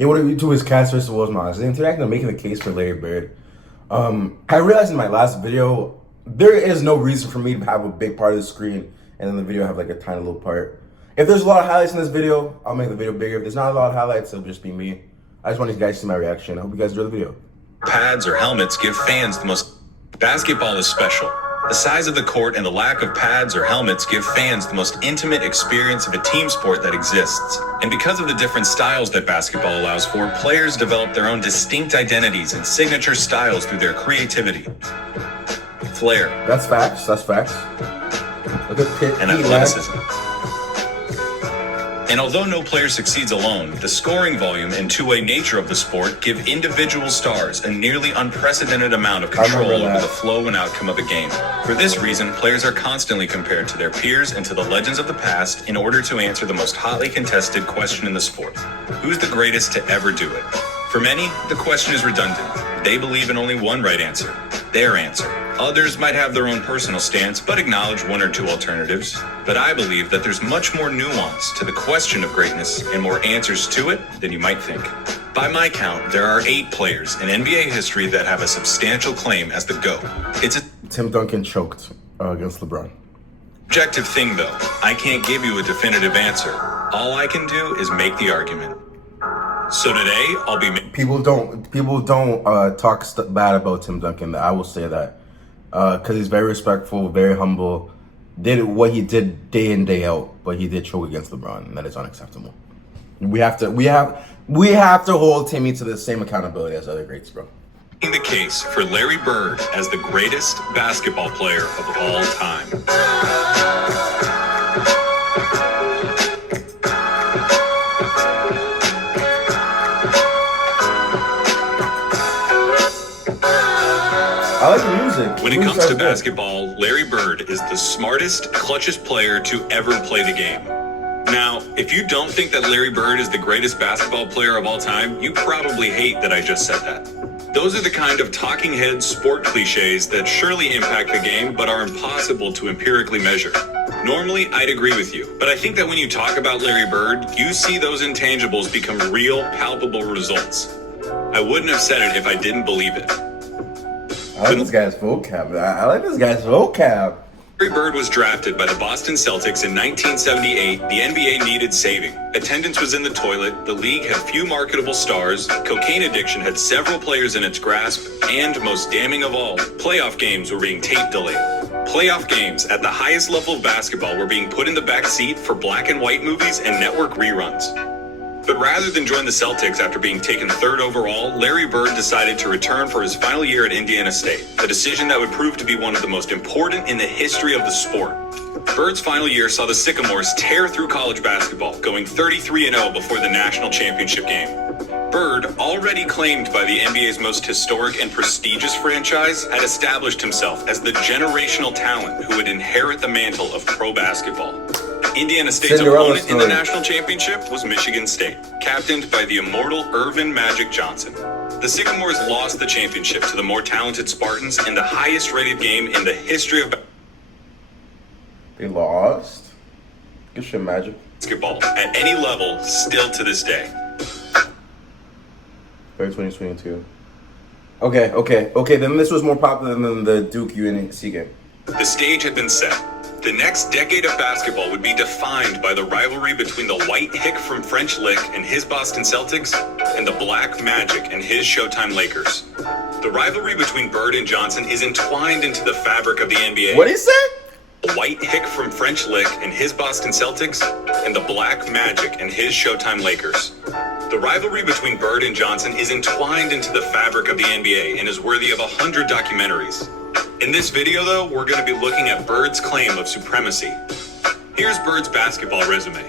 Hey, what do you do? Is Cats versus Wolves and today I'm making the case for Larry Bird. I realized in my last video there is no reason for me to have a big part of the screen and then the video have like a tiny little part. If there's a lot of highlights in this video, I'll make the video bigger. If there's not a lot of highlights, it'll just be me. I just want you guys to see my reaction. I hope you guys enjoy the video. Pads or helmets give fans the most. Basketball is special. The size of the court and the lack of pads or helmets give fans the most intimate experience of a team sport that exists. And because of the different styles that basketball allows for, players develop their own distinct identities and signature styles through their creativity, flair, That's facts. That's facts. Look at Pitt. and athleticism. And although no player succeeds alone, the scoring volume and two-way nature of the sport give individual stars a nearly unprecedented amount of control over the flow and outcome of a game. For this reason, players are constantly compared to their peers and to the legends of the past in order to answer the most hotly contested question in the sport: who's the greatest to ever do it? For many, the question is redundant. They believe in only one right answer, their answer. Others might have their own personal stance, but acknowledge one or two alternatives. But I believe that there's much more nuance to the question of greatness and more answers to it than you might think. By my count, there are 8 players in NBA history that have a substantial claim as the GOAT. It's a Tim Duncan choked against LeBron. subjective thing, though. I can't give you a definitive answer. All I can do is make the argument. So today, I'll be People don't talk bad about Tim Duncan. I will say that because he's very respectful, very humble. Did what he did day in day out, but he did choke against LeBron, and that is unacceptable. We have to hold Timmy to the same accountability as other greats, bro. making the case for Larry Bird as the greatest basketball player of all time. I like the music. When it comes to basketball, Larry Bird is the smartest, clutchest player to ever play the game. Now, if you don't think that Larry Bird is the greatest basketball player of all time, you probably hate that I just said that. Those are the kind of talking head sport cliches that surely impact the game but are impossible to empirically measure. Normally, I'd agree with you, but I think that when you talk about Larry Bird, you see those intangibles become real, palpable results. I wouldn't have said it if I didn't believe it. I like this guy's vocab. I like this guy's vocab. Larry Bird was drafted by the Boston Celtics in 1978. The NBA needed saving. Attendance was in the toilet, the league had few marketable stars, cocaine addiction had several players in its grasp, and most damning of all, playoff games were being tape delayed. Playoff games at the highest level of basketball were being put in the back seat for black and white movies and network reruns. But rather than join the Celtics after being taken 3rd overall, Larry Bird decided to return for his final year at Indiana State, a decision that would prove to be one of the most important in the history of the sport. Bird's final year saw the Sycamores tear through college basketball, going 33-0 before the national championship game. Bird, already claimed by the NBA's most historic and prestigious franchise, had established himself as the generational talent who would inherit the mantle of pro basketball. Indiana State's Cinderella opponent in the story. national championship was Michigan State, captained by the immortal Irvin Magic Johnson. The Sycamores lost the championship to the more talented Spartans in the highest rated game in the history of They lost. Good shit, Magic. basketball at any level still to this day. Very 2022. Okay. Then this was more popular than the Duke UNC game. The stage had been set. The next decade of basketball would be defined by the rivalry between the white hick from French Lick and his Boston Celtics and the black Magic and his Showtime Lakers. The rivalry between Bird and Johnson is entwined into the fabric of the NBA. What did he say? The white hick from French Lick and his Boston Celtics and the black Magic and his Showtime Lakers. The rivalry between Bird and Johnson is entwined into the fabric of the NBA and is worthy of 100 documentaries. In this video, though, we're going to be looking at Bird's claim of supremacy. Here's Bird's basketball resume.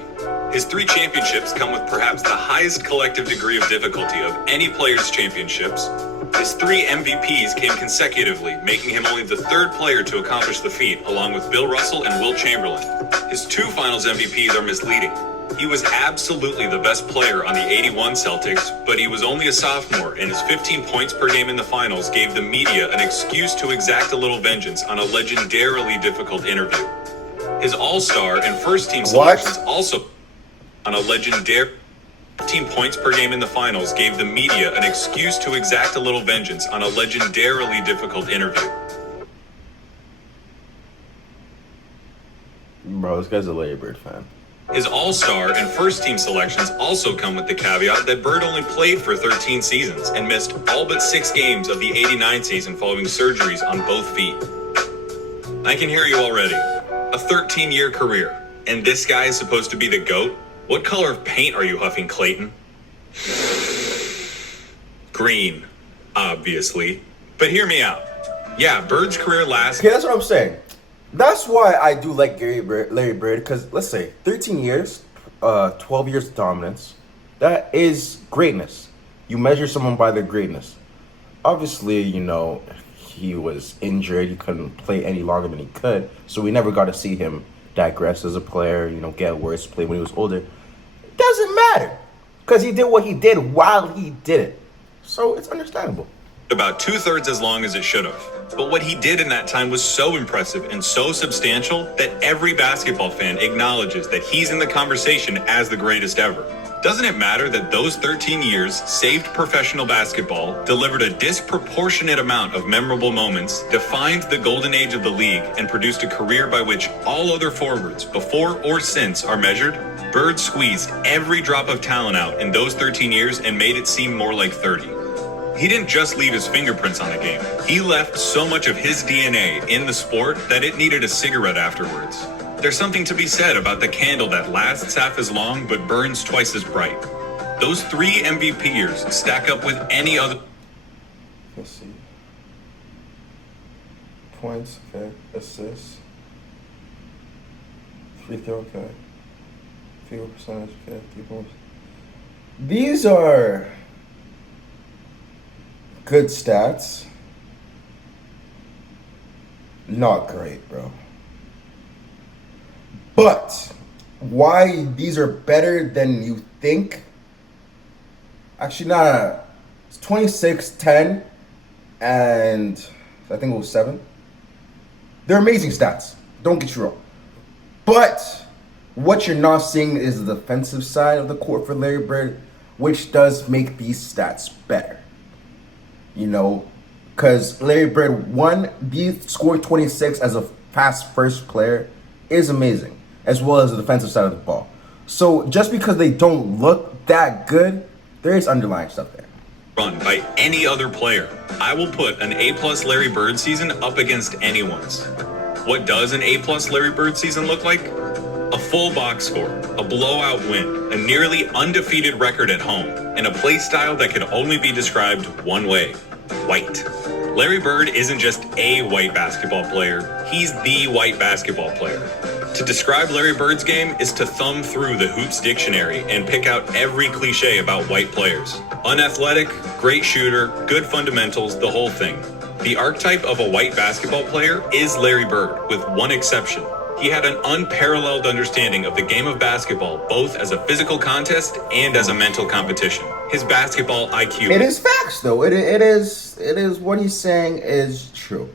His 3 championships come with perhaps the highest collective degree of difficulty of any player's championships. His 3 MVPs came consecutively, making him only the 3rd player to accomplish the feat, along with Bill Russell and Wilt Chamberlain. His 2 finals MVPs are misleading. He was absolutely the best player on the 81 Celtics, but he was only a sophomore, and his 15 points per game in the finals gave the media an excuse to exact a little vengeance on a legendarily difficult interview. His all-star and first-team selections also on a legendary 15 points per game in the finals gave the media an excuse to exact a little vengeance on a legendarily difficult interview. Bro, this guy's a Larry Bird fan. His all-star and first-team selections also come with the caveat that Bird only played for 13 seasons and missed all but 6 games of the '89 season following surgeries on both feet. I can hear you already. A 13-year career, and this guy is supposed to be the GOAT? What color of paint are you huffing, Clayton? Green, obviously. But hear me out. Yeah, Bird's career lasts... Okay, that's what I'm saying. That's why I do like Larry Bird, because let's say 13 years, 12 years of dominance, that is greatness. You measure someone by their greatness. Obviously, you know, he was injured. He couldn't play any longer than he could, so we never got to see him digress as a player, you know, get worse, play when he was older. It doesn't matter, because he did what he did while he did it. So it's understandable. About 2/3 as long as it should have. But what he did in that time was so impressive and so substantial that every basketball fan acknowledges that he's in the conversation as the greatest ever. Doesn't it matter that those 13 years saved professional basketball, delivered a disproportionate amount of memorable moments, defined the golden age of the league, and produced a career by which all other forwards, before or since, are measured? Bird squeezed every drop of talent out in those 13 years and made it seem more like 30. He didn't just leave his fingerprints on the game. He left so much of his DNA in the sport that it needed a cigarette afterwards. There's something to be said about the candle that lasts half as long but burns twice as bright. Those 3 MVP years stack up with any other... Let's see. Points, okay. Assists. Free throw, okay. Field percentage, okay. 3 points. These are good stats. Not great, bro. But why these are better than you think? Actually, nah. It's 26, 10, and I think it was 7. They're amazing stats. Don't get you wrong. But what you're not seeing is the defensive side of the court for Larry Bird, which does make these stats better. You know, because Larry Bird, scored 26 as a fast first player is amazing, as well as the defensive side of the ball. So just because they don't look that good, there is underlying stuff there. Run by any other player. I will put an A+ Larry Bird season up against anyone's. What does an A+ Larry Bird season look like? A full box score, a blowout win, a nearly undefeated record at home, and a play style that can only be described one way: white. Larry Bird isn't just a white basketball player, he's the white basketball player. To describe Larry Bird's game is to thumb through the Hoops dictionary and pick out every cliche about white players. Unathletic, great shooter, good fundamentals, the whole thing. The archetype of a white basketball player is Larry Bird, with one exception. He had an unparalleled understanding of the game of basketball, both as a physical contest and as a mental competition. His basketball IQ... It is facts, though. It is what he's saying is true.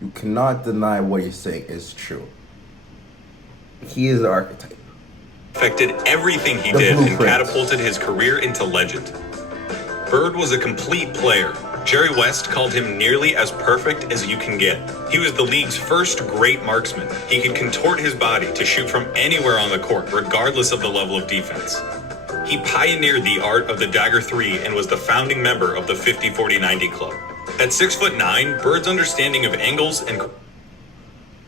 You cannot deny what he's saying is true. He is the archetype. Affected everything he did and catapulted his career into legend. Bird was a complete player. Jerry West called him nearly as perfect as you can get. He was the league's first great marksman. He could contort his body to shoot from anywhere on the court, regardless of the level of defense. He pioneered the art of the dagger 3 and was the founding member of the 50-40-90 club. At 6'9", Bird's understanding of angles and...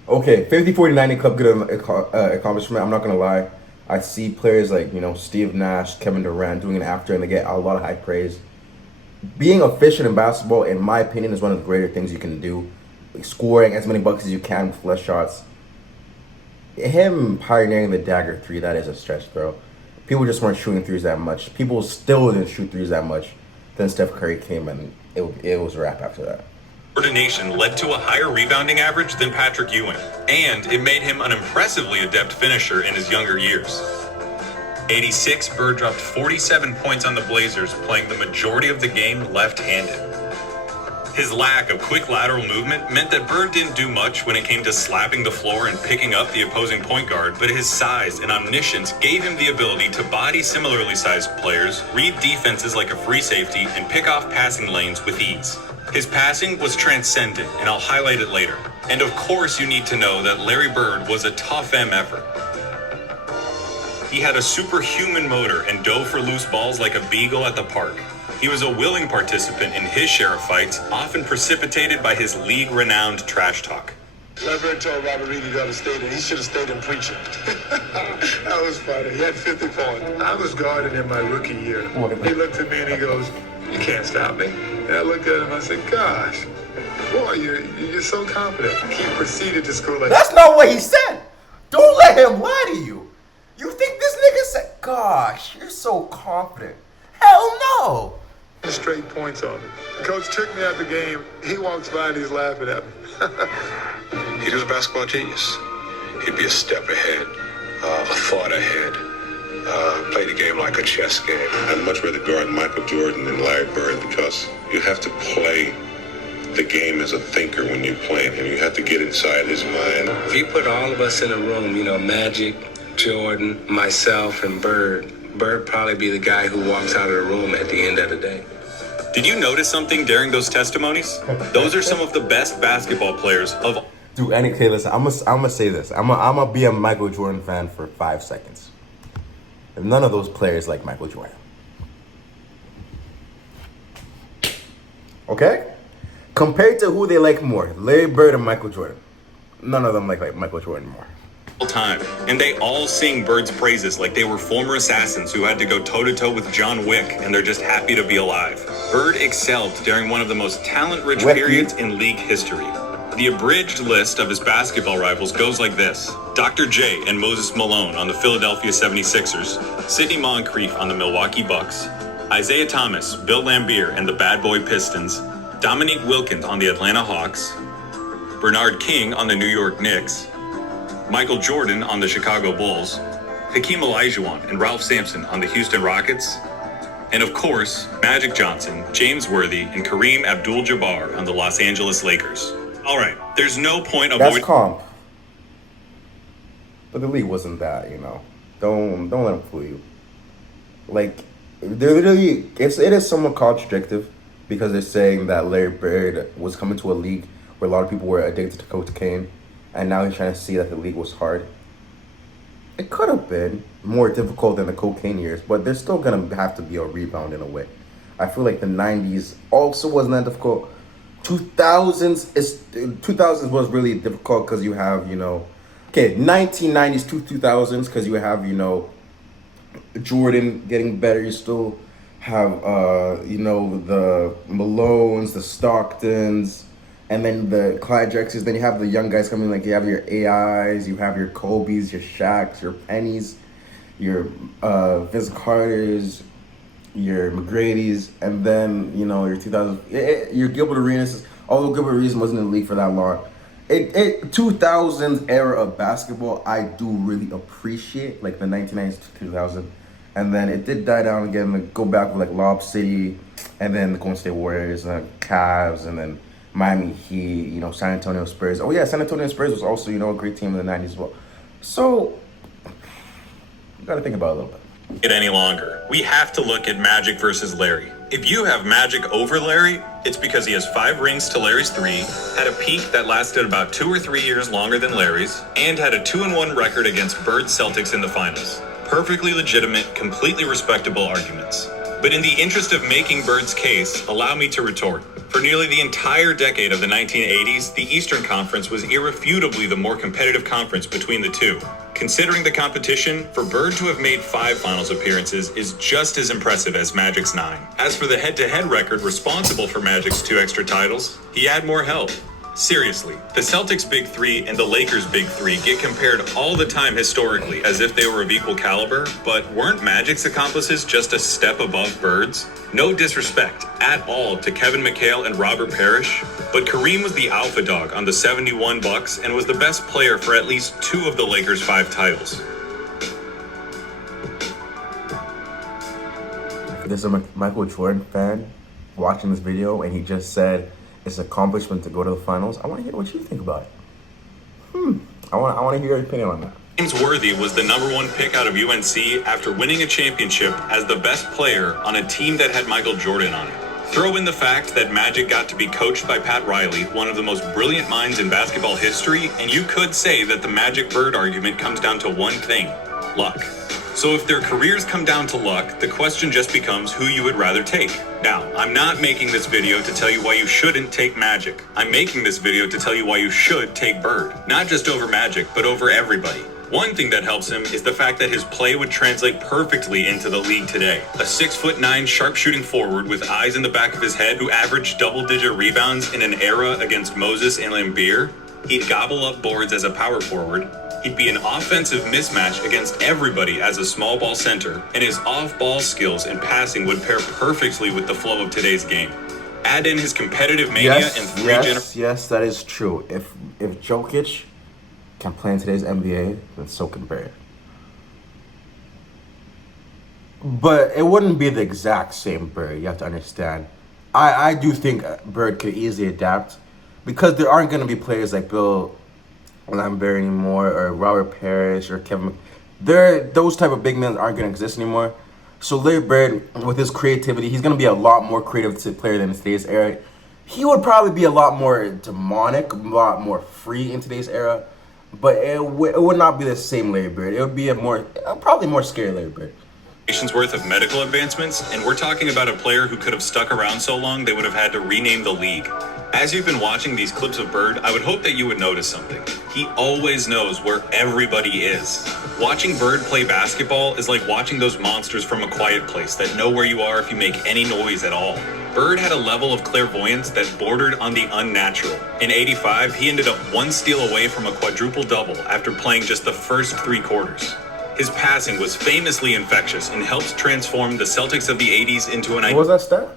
Okay, 50-40-90 club, good accomplishment. I'm not going to lie. I see players like, Steve Nash, Kevin Durant doing it after, and they get a lot of high praise. Being efficient in basketball, in my opinion, is one of the greater things you can do. Scoring as many buckets as you can with less shots. Him pioneering the dagger 3, that is a stretch, bro. People just weren't shooting threes that much. People still didn't shoot threes that much. Then Steph Curry came, and it was a wrap after that. Coordination led to a higher rebounding average than Patrick Ewing, and it made him an impressively adept finisher in his younger years. 86, Bird dropped 47 points on the Blazers, playing the majority of the game left-handed. His lack of quick lateral movement meant that Bird didn't do much when it came to slapping the floor and picking up the opposing point guard, but his size and omniscience gave him the ability to body similarly sized players, read defenses like a free safety, and pick off passing lanes with ease. His passing was transcendent, and I'll highlight it later. And of course you need to know that Larry Bird was a tough MFer. He had a superhuman motor and dove for loose balls like a beagle at the park. He was a willing participant in his share of fights, often precipitated by his league-renowned trash talk. Larry Bird told Robert Reed he got to stay there. He should have stayed in preaching. That was funny. He had 50 points. I was guarding him my rookie year. He looked at me and he goes, "You can't stop me." And I looked at him and I said, "Gosh, boy, you're so confident." He proceeded to score like... That's not what he said. Don't let him lie to you. You think this nigga said, "Gosh, you're so confident"? Hell no. straight points on me. The coach took me out the game. He walks by and he's laughing at me. He was a basketball genius. He'd be a step ahead, a thought ahead, play the game like a chess game. I'd much rather guard Michael Jordan than Larry Bird because you have to play the game as a thinker when you're playing him. You have to get inside his mind. If you put all of us in a room, you know, Magic, Jordan, myself, and Bird probably be the guy who walks out of the room at the end of the day. Did you notice something during those testimonies? Those are some of the best basketball players of... Dude, okay, listen, I'm gonna say this. I'm gonna be a Michael Jordan fan for 5 seconds. None of those players like Michael Jordan. Okay? Compared to who they like more, Larry Bird and Michael Jordan. None of them like Michael Jordan more. Time, and they all sing Bird's praises like they were former assassins who had to go toe-to-toe with John Wick, and they're just happy to be alive. Bird excelled during one of the most talent-rich periods in league history. The abridged list of his basketball rivals goes like this: Dr. J and Moses Malone on the Philadelphia 76ers, Sidney Moncrief on the Milwaukee Bucks, Isaiah Thomas, Bill Laimbeer and the Bad Boy Pistons, Dominique Wilkins on the Atlanta Hawks, Bernard King on the New York Knicks, Michael Jordan on the Chicago Bulls, Hakeem Olajuwon and Ralph Sampson on the Houston Rockets, and of course, Magic Johnson, James Worthy, and Kareem Abdul-Jabbar on the Los Angeles Lakers. All right, there's no point That's avoiding... comp. But the league wasn't that, you know. Don't let them fool you. Like, they're literally, it is somewhat contradictory because they're saying that Larry Bird was coming to a league where a lot of people were addicted to cocaine. And now he's trying to see that the league was hard. It could have been more difficult than the cocaine years, but there's still going to have to be a rebound in a way. I feel like the 90s also wasn't that difficult. 2000s was really difficult because you have, you know... Okay, 1990s to 2000s because you have, you know, Jordan getting better. You still have, you know, the Malones, the Stocktons... And then the Clyde Drexlers, then you have the young guys coming, like you have your AIs, you have your Kobe's, your Shaqs, your Pennies, your Vince Carters, your McGrady's, and then, you know, your 2000s, your Gilbert Arenas, although Gilbert Arenas wasn't in the league for that long. 2000s era of basketball, I do really appreciate, like the 1990s to 2000. And then it did die down again, like, go back with like Lob City, and then the Golden State Warriors, and Cavs, and then Miami Heat, you know, San Antonio Spurs. Oh yeah, San Antonio Spurs was also, you know, a great team in the 90s as well. So, you gotta think about it a little bit. It any longer. We have to look at Magic versus Larry. If you have Magic over Larry, it's because he has 5 rings to Larry's 3, had a peak that lasted about 2 or 3 years longer than Larry's, and had a 2-1 record against Bird's Celtics in the finals. Perfectly legitimate, completely respectable arguments. But in the interest of making Bird's case, allow me to retort. For nearly the entire decade of the 1980s, the Eastern Conference was irrefutably the more competitive conference between the two. Considering the competition, for Bird to have made 5 finals appearances is just as impressive as Magic's 9. As for the head-to-head record responsible for Magic's 2 extra titles, he had more help. Seriously, the Celtics' Big 3 and the Lakers' Big 3 get compared all the time historically as if they were of equal caliber, but weren't Magic's accomplices just a step above Bird's? No disrespect at all to Kevin McHale and Robert Parrish, but Kareem was the alpha dog on the 71 Bucks and was the best player for at least 2 of the Lakers' 5 titles. There's a Michael Jordan fan watching this video and he just said, It's an accomplishment to go to the finals. I want to hear what you think about it. I want to hear your opinion on that. James Worthy was the #1 pick out of UNC after winning a championship as the best player on a team that had Michael Jordan on it. Throw in the fact that Magic got to be coached by Pat Riley, one of the most brilliant minds in basketball history, and you could say that the Magic Bird argument comes down to one thing: luck. So if their careers come down to luck, the question just becomes who you would rather take. Now, I'm not making this video to tell you why you shouldn't take Magic. I'm making this video to tell you why you should take Bird. Not just over Magic, but over everybody. One thing that helps him is the fact that his play would translate perfectly into the league today. A 6'9" sharpshooting forward with eyes in the back of his head who averaged double-digit rebounds in an era against Moses and Lambeer. He'd gobble up boards as a power forward. He'd be an offensive mismatch against everybody as a small ball center, and his off-ball skills and passing would pair perfectly with the flow of today's game. Add in his competitive mania and Yes, that is true. If Jokic can play in today's NBA, then so can Bird. But it wouldn't be the exact same Bird, you have to understand. I do think Bird could easily adapt because there aren't going to be players like Bill Lambert anymore or Robert Parrish or Kevin. Those type of big men aren't going to exist anymore. So Larry Bird, with his creativity, he's going to be a lot more creative player than in today's era. He would probably be a lot more demonic, a lot more free in today's era. But it would not be the same Larry Bird. It would be probably more scary Larry Bird. worth of medical advancements, and we're talking about a player who could have stuck around so long they would have had to rename the league. As you've been watching these clips of Bird, I would hope that you would notice something. He always knows where everybody is. Watching Bird play basketball is like watching those monsters from A Quiet Place that know where you are if you make any noise at all. Bird had a level of clairvoyance that bordered on the unnatural. In '85, he ended up one steal away from a quadruple double after playing just the first 3 quarters. His passing was famously infectious and helped transform the Celtics of the '80s into an... What was that stat?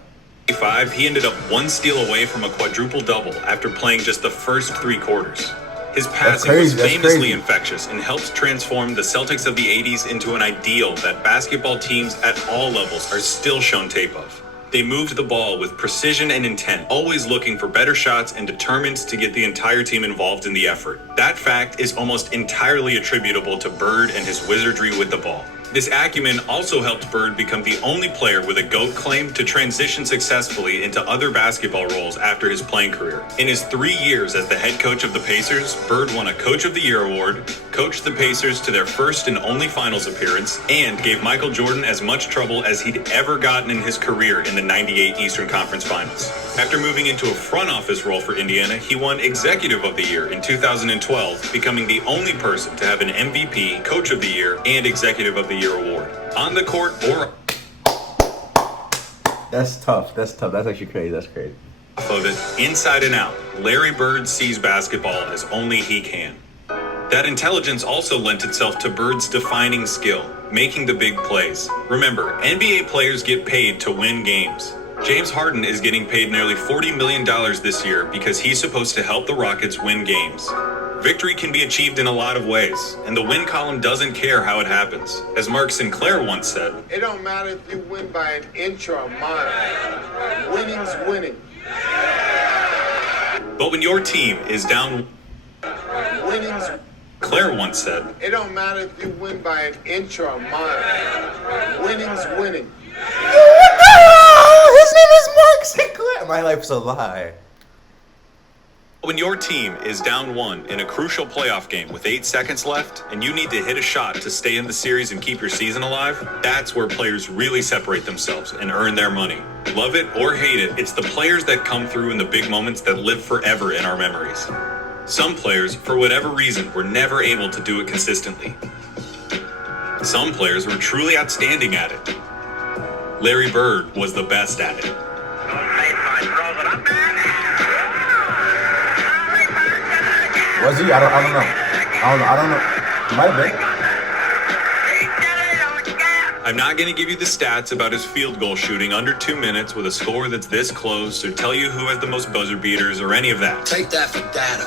He ended up one steal away from a quadruple double after playing just the first 3 quarters. His passing was famously infectious and helped transform the Celtics of the '80s into an ideal that basketball teams at all levels are still shown tape of. They moved the ball with precision and intent, always looking for better shots and determined to get the entire team involved in the effort. That fact is almost entirely attributable to Bird and his wizardry with the ball. This acumen also helped Bird become the only player with a GOAT claim to transition successfully into other basketball roles after his playing career. In his 3 years as the head coach of the Pacers, Bird won a Coach of the Year award, coached the Pacers to their first and only finals appearance, and gave Michael Jordan as much trouble as he'd ever gotten in his career in the '98 Eastern Conference Finals. After moving into a front office role for Indiana, he won Executive of the Year in 2012, becoming the only person to have an MVP, Coach of the Year, and Executive of the Year award. On the court or... That's tough. That's actually crazy. That's crazy. Off of it, inside and out, Larry Bird sees basketball as only he can. That intelligence also lent itself to Bird's defining skill, making the big plays. Remember, NBA players get paid to win games. James Harden is getting paid nearly $40 million this year because he's supposed to help the Rockets win games. Victory can be achieved in a lot of ways, and the win column doesn't care how it happens. As Mark Sinclair once said, It don't matter if you win by an inch or a mile. Winning's winning. But when your team is down... Winning's... Claire once said, It don't matter if you win by an inch or a mile. Winning's winning. His name is Mark Sinclair. My life's a lie. when your team is down 1 in a crucial playoff game with 8 seconds left and you need to hit a shot to stay in the series and keep your season alive, that's where players really separate themselves and earn their money. Love it or hate it, it's the players that come through in the big moments that live forever in our memories. Some players, for whatever reason, were never able to do it consistently. Some players were truly outstanding at it. Larry Bird was the best at it. Was he? I don't know. He might have been. I'm not going to give you the stats about his field goal shooting under 2 minutes with a score that's this close, or tell you who has the most buzzer beaters, or any of that. Take that for data.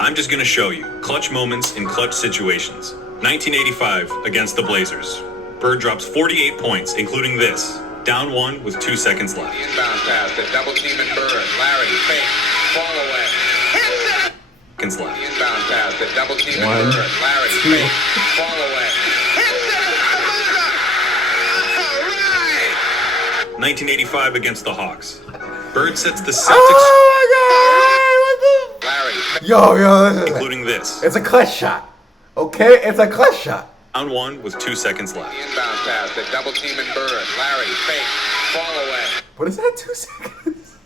I'm just going to show you clutch moments in clutch situations. 1985 against the Blazers. Bird drops 48 points, including this. Down 1 with 2 seconds left. Inbound pass to double team and Bird. Larry, fake, fall away. Seconds left. Inbound pass to double team One, and Bird. Larry, two. fake, fall away. 1985 against the Hawks. Bird sets the Celtics, Oh my God! Larry, What the? Yo, listen. including this. It's a clutch shot. Okay, it's a clutch shot. Down 1 with 2 seconds left. inbound pass to double team and Bird. Larry, fake, fall away. What is that? 2 seconds.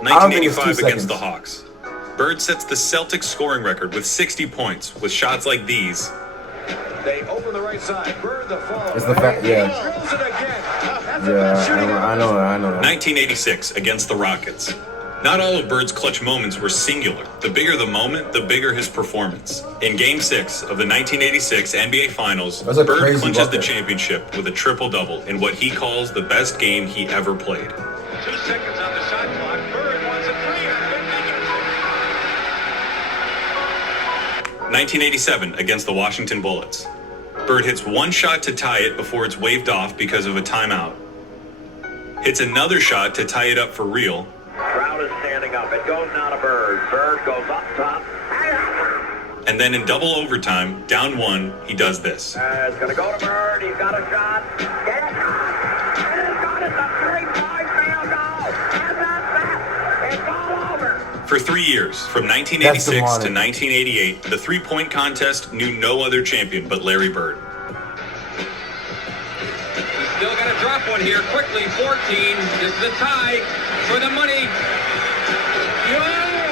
I don't think it's 2 1985 seconds. against the Hawks. Bird sets the Celtics scoring record with 60 points with shots like these. They open the right side. Bird the follow. It's the fact, yeah. Drills it again. That's the Yeah, best shooting I know. 1986 against the Rockets. Not all of Bird's clutch moments were singular. The bigger the moment, the bigger his performance. In Game 6 of the 1986 NBA Finals, That's a Bird crazy clinches the bucket. championship with a triple-double in what he calls the best game he ever played. 2 seconds on the shot clock. Bird wants a three. 1987 against the Washington Bullets. Bird hits one shot to tie it before it's waved off because of a timeout. Hits another shot to tie it up for real. Crowd is standing up. It goes now to Bird. Bird goes up top. And then in double overtime, down 1, he does this. It's going to go to Bird. He's got a shot. Get it. It is good. It's a 3-point field goal. And that's that. It's all over. For 3 years, from 1986 to demonic. 1988, the three-point contest knew no other champion but Larry Bird. He's still got to drop one here quickly. 14. This is the tie for the money. Yo! Larry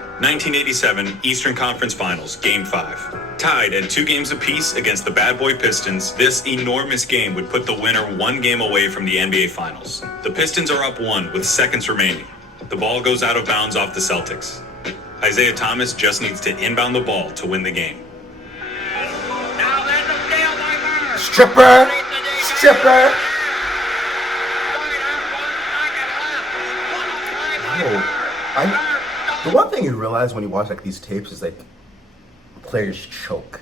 Bird! 1987 Eastern Conference Finals, Game 5. Tied at 2 games apiece against the Bad Boy Pistons, this enormous game would put the winner 1 game away from the NBA Finals. The Pistons are up 1 with seconds remaining. The ball goes out of bounds off the Celtics. Isaiah Thomas just needs to inbound the ball to win the game. Now there's a steal by Bird. Stripper. Stripper. The one thing you realize when you watch like these tapes is like players choke.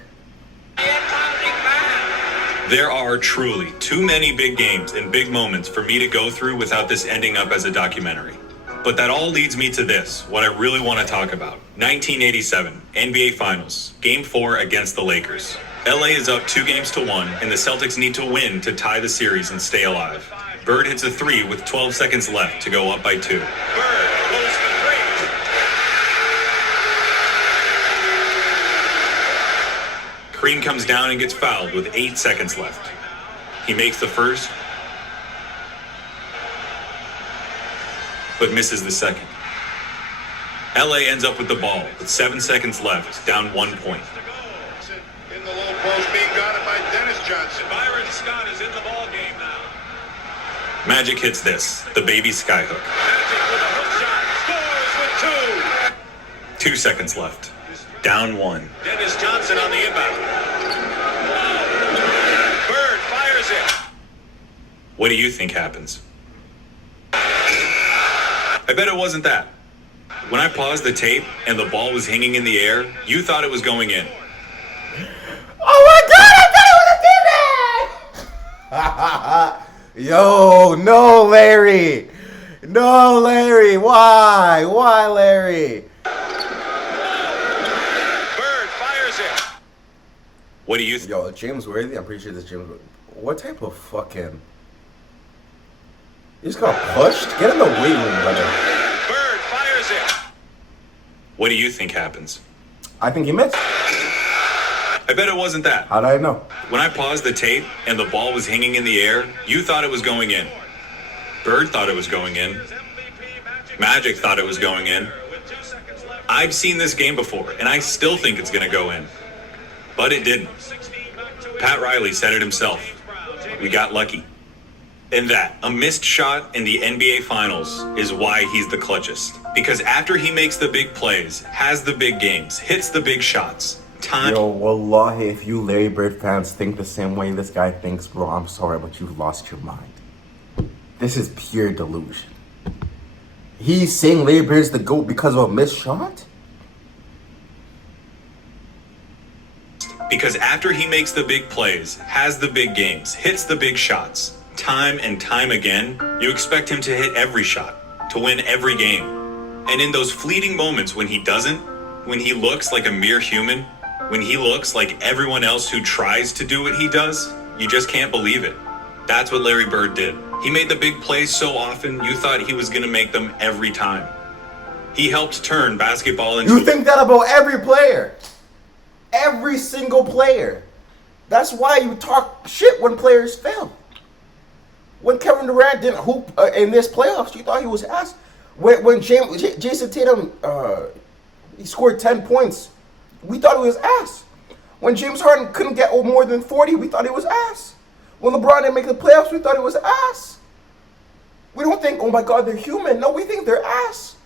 There are truly too many big games and big moments for me to go through without this ending up as a documentary. But that all leads me to this, what I really want to talk about. 1987, NBA Finals, Game 4 against the Lakers. LA is up 2 games to 1, and the Celtics need to win to tie the series and stay alive. Bird hits a 3 with 12 seconds left to go up by 2. Bird goes for 3. Kareem comes down and gets fouled with 8 seconds left. He makes the first, but misses the second. LA ends up with the ball with 7 seconds left, down 1 point. In the low post, being guarded by Dennis Johnson. Byron Scott is in the ball game now. Magic hits this, the baby skyhook. Magic with a hook shot. Scores with 2. 2 seconds left, down 1. Dennis Johnson on the inbound. Bird fires it. What do you think happens? I bet it wasn't that. When I paused the tape and the ball was hanging in the air, you thought it was going in. Oh my God! I thought it was a demon. Yo, no, Larry. No, Larry. Why? Why, Larry? Bird fires it. What do you think? Yo, James Worthy. I'm pretty sure this James. What type of fucking? You just got pushed. Get in the weight room, brother. Bird fires it. What do you think happens? I think he missed. I bet it wasn't that. How did I know? When I paused the tape and the ball was hanging in the air, you thought it was going in. Bird thought it was going in. Magic thought it was going in. I've seen this game before, and I still think it's going to go in. But it didn't. Pat Riley said it himself. We got lucky. And that, a missed shot in the NBA Finals, is why he's the clutchest. Because after he makes the big plays, has the big games, hits the big shots, time... Yo, wallahi, if you Larry Bird fans think the same way this guy thinks, bro, I'm sorry, but you've lost your mind. This is pure delusion. He's saying Larry Bird's the GOAT because of a missed shot? Because after he makes the big plays, has the big games, hits the big shots, time and time again, you expect him to hit every shot, to win every game. And in those fleeting moments when he doesn't, when he looks like a mere human, when he looks like everyone else who tries to do what he does, you just can't believe it. That's what Larry Bird did. He made the big plays so often, you thought he was going to make them every time. He helped turn basketball into... You think that about every player. Every single player. That's why you talk shit when players fail. When Kevin Durant didn't hoop in this playoffs, you thought he was ass. When Jason Tatum he scored 10 points, we thought he was ass. When James Harden couldn't get more than 40, we thought he was ass. When LeBron didn't make the playoffs, we thought he was ass. We don't think, oh my God, they're human. No, we think they're ass.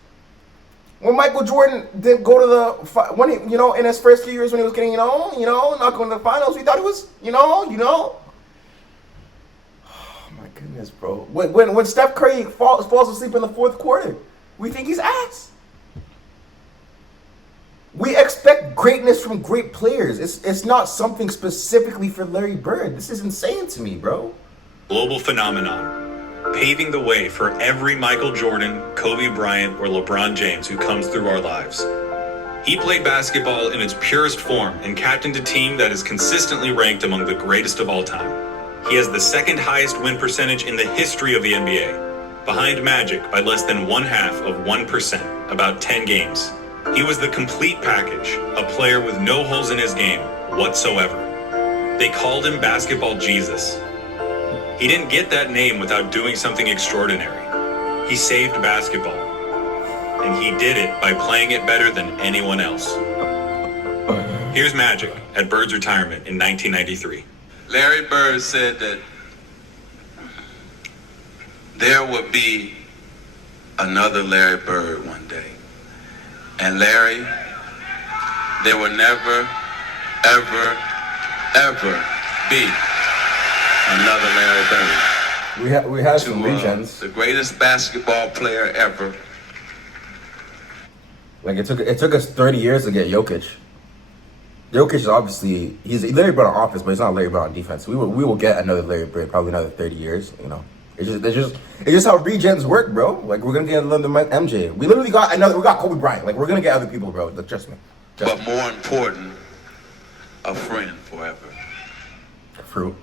When Michael Jordan didn't go to the, in his first few years when he was getting, not going to the finals, we thought he was, Oh my goodness, bro. When Steph Curry falls asleep in the fourth quarter, we think he's ass. We expect greatness from great players. It's not something specifically for Larry Bird. This is insane to me, bro. Global phenomenon, paving the way for every Michael Jordan, Kobe Bryant, or LeBron James who comes through our lives. He played basketball in its purest form and captained a team that is consistently ranked among the greatest of all time. He has the second highest win percentage in the history of the NBA, behind Magic by less than 0.5%, about 10 games. He was the complete package, a player with no holes in his game whatsoever. They called him Basketball Jesus. He didn't get that name without doing something extraordinary. He saved basketball. And he did it by playing it better than anyone else. Here's Magic at Bird's retirement in 1993. Larry Bird said that there would be another Larry Bird one day. And Larry, there will never, ever, ever be another Larry Bird. We had some legends. The greatest basketball player ever. Like it took us 30 years to get Jokic. Jokic is obviously he's Larry Bird on offense, but he's not Larry Bird on defense. We will get another Larry Bird, probably another 30 years. It's just how regens work, bro. Like we're gonna get another MJ. We literally got Kobe Bryant. Like we're gonna get other people, bro. Like, trust me. But more important, a friend forever. Fruit.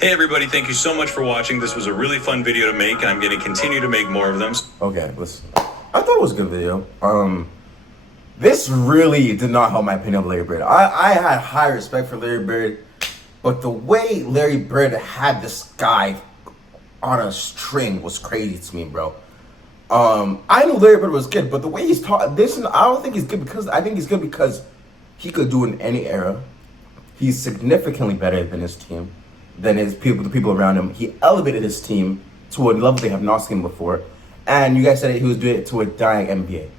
Hey everybody, thank you so much for watching. This was a really fun video to make, and I'm going to continue to make more of them. Okay, listen. I thought it was a good video. This really did not help my opinion of Larry Bird. I had high respect for Larry Bird, but the way Larry Bird had this guy on a string was crazy to me, bro. I knew Larry Bird was good, but the way he's taught this, I don't think he's good I think he's good because he could do it in any era. He's significantly better than his team, than the people around him. He elevated his team to a level they have not seen before. And you guys said that he was doing it to a dying NBA.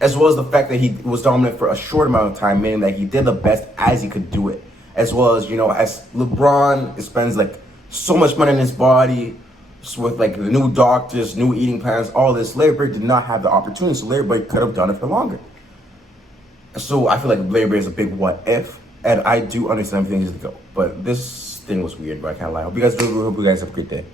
As well as the fact that he was dominant for a short amount of time, meaning that he did the best as he could do it. As well as, as LeBron spends like so much money in his body, with like the new doctors, new eating plans, all this, Larry Bird did not have the opportunity, so Larry Bird could have done it for longer. So I feel like Larry Bird is a big what if, and I do understand everything needs to go. But this thing was weird, but I can't lie. Hope you guys have a great day.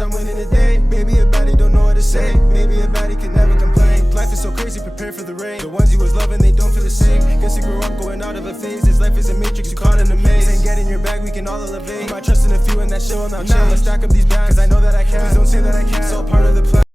I'm winning today. Maybe a baddie don't know what to say. Maybe a baddie can never complain. Life is so crazy, prepare for the rain. The ones he was loving, they don't feel the same. Guess he grew up going out of a phase. His life is a matrix, you caught in a maze. Ain't get in your bag, we can all elevate. My trust in a few and that shit will not change. Let's stack up these bags, cause I know that I can. Please don't say that I can't. It's all part of the plan.